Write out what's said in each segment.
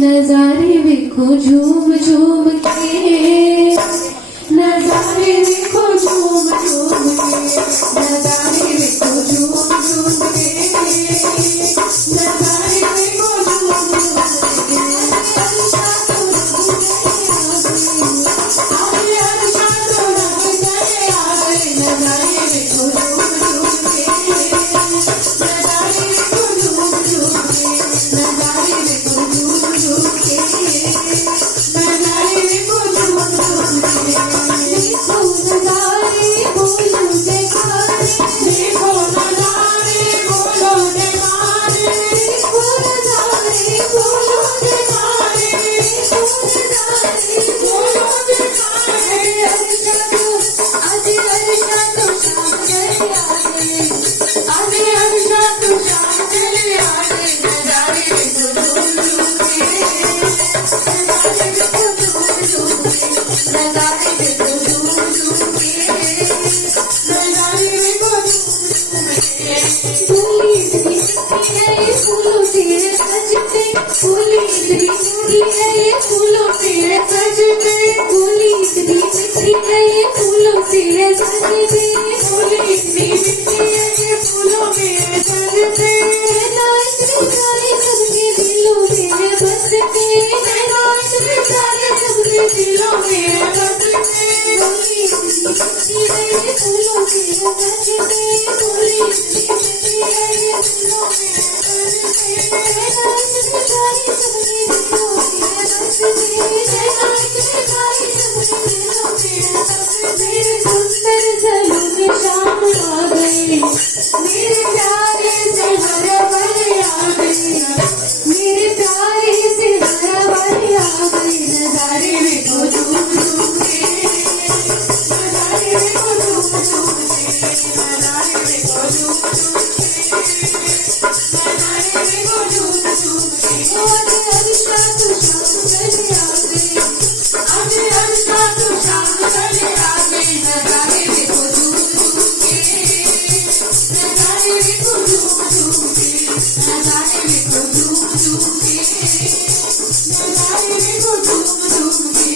नजारे देखो झूम झूम के, नजारे देखो झूम झूम के, नजारे देखो झूम झूम के, नजारे देखो झूम झूम के। आगे अर्शा तो रब चले आ गए, नजारे देखो झूम झूम के, नजारे देखो झूम झूम के, नजारे देखो झूम झूम के, नजारे देखो झूम झूम के। देखो नजारे बोलो जयकारे, देखो नजारे बोलो जयकारे, देखो नजारे बोलो जयकारे, देखो नजारे बोलो जयकारे। अर्शा तो शाम चले आ गए, आगे अर्शा तो शाम चले आ गए, नजारे देखो झूम झूम के, नजारे देखो झूम झूम के, नजारे देखो झूम झूम के, नजारे देखो झूम झूम के। फूली इतनी मीठी है ये फूलों से सजते, फूली इतनी मीठी है ये फूलों से सजते, फूली इतनी मीठी है ये फूलों से सजते, फूली इतनी मीठी है ये फूलों में सजते। नैना इतने प्यारे सबके दिलों में बसते, नैना इतने प्यारे सबके दिलों में बसते, फूली इतनी मीठी है ये फूलों से सजते, फूली इतनी मीठी है ये फूलों में सजते, नैना इतने प्यारे सबके दिलों में बसते, नैना इतने प्यारे सबके दिलों में बसते। मेरे सुंदर जलों में शाम आ गई, मेरे प्यारे से हर पल आ गई, मेरे प्यारे से हर पल आ गई, नजारे देखो झूम झूम के, नजारे देखो झूम झूम के, नजारे देखो झूम झूम के, नजारे देखो झूम झूम के। आगे अर्शा तो शाम चले आ गई, आगे अर्शा तो शाम चले आ गई, नजारे देखो झूम झूम के, नजारे देखो झूम झूम के, नजारे देखो झूम झूम के, नजारे देखो झूम झूम के।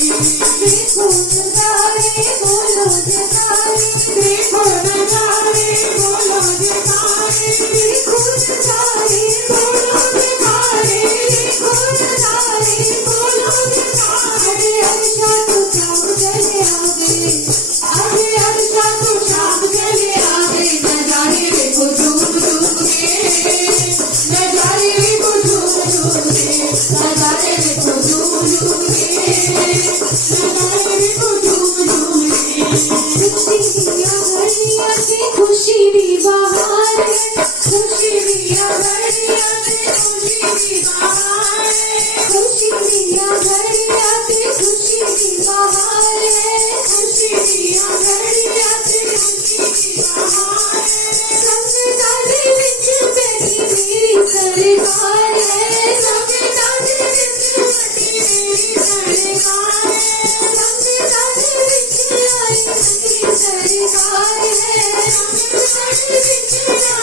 देखो नजारे बोलो जयकारे, देखो नजारे बोलो जयकारे, देखो नजारे बोलो जयकारे, देखो नजारे बोलो जयकारे। अर्शा तो शाम चले आ गए, आगे अर्शा तो शाम चले आ गए, नजारे देखो झूम झूम के, नजारे देखो झूम झूम के, नजारे देखो झूम झूम के, नजारे देखो झूम झूम के। खुशी दी बहार है, खुशी दिया घड़िया से खुशी दी बहार है, खुशी दिया घड़िया से खुशी दी बहार है, खुशी दिया घड़िया से खुशी दी बहार है। संविधान विच बैठी मेरी सरकार है, संविधान विच बैठी मेरी सरकार है, संविधान विच आई मेरी सरकार है, संविधान विच आई मेरी सरकार।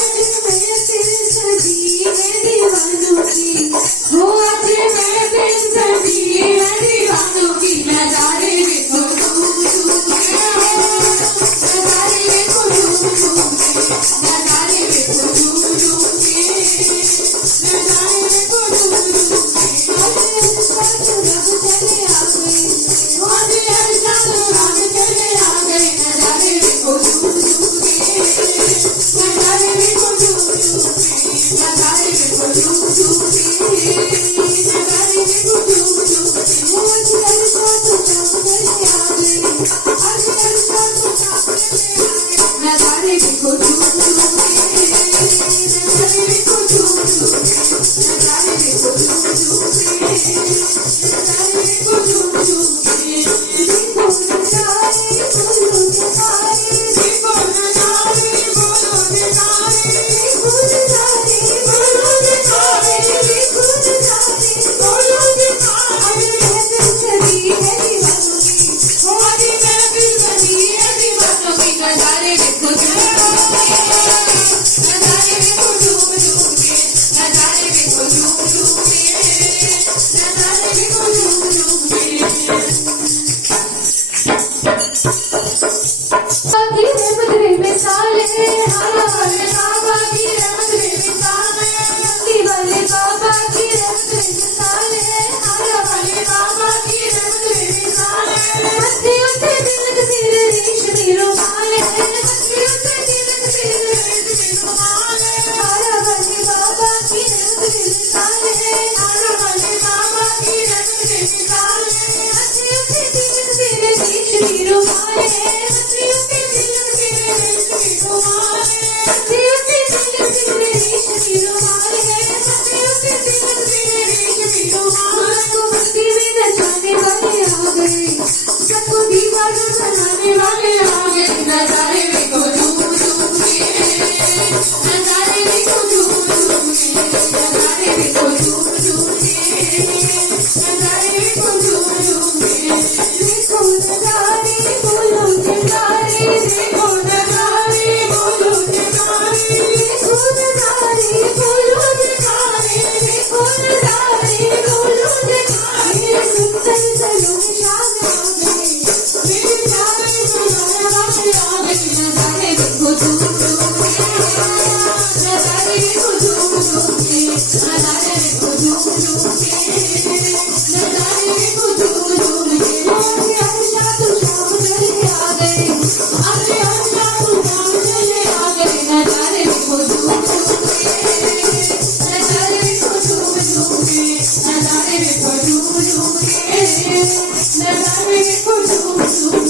आज महफिल सजी है दीवानों की, हो आज महफिल सजी है दीवानों की, नजारे देखो झूम झूम के, नजारे देखो झूम झूम के, नजारे देखो झूम झूम के, नजारे देखो झूम झूम के। आगे अर्शा तो रब चले आ गए, नजारे देखो झूम झूम के, नजारे देखो झूम झूम के, नजारे देखो झूम झूम के, नजारे देखो झूम झूम के। आगे अर्शा तो शाम चले आ गए, आगे अर्शा तो शाम चले आ गए, नजारे देखो झूम झूम के, नजारे देखो झूम झूम के, नजारे देखो झूम झूम के।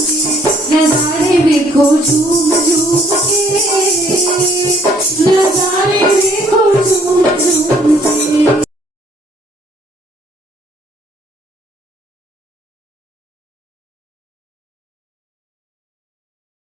नजारे देखो झूम झूम के नजारे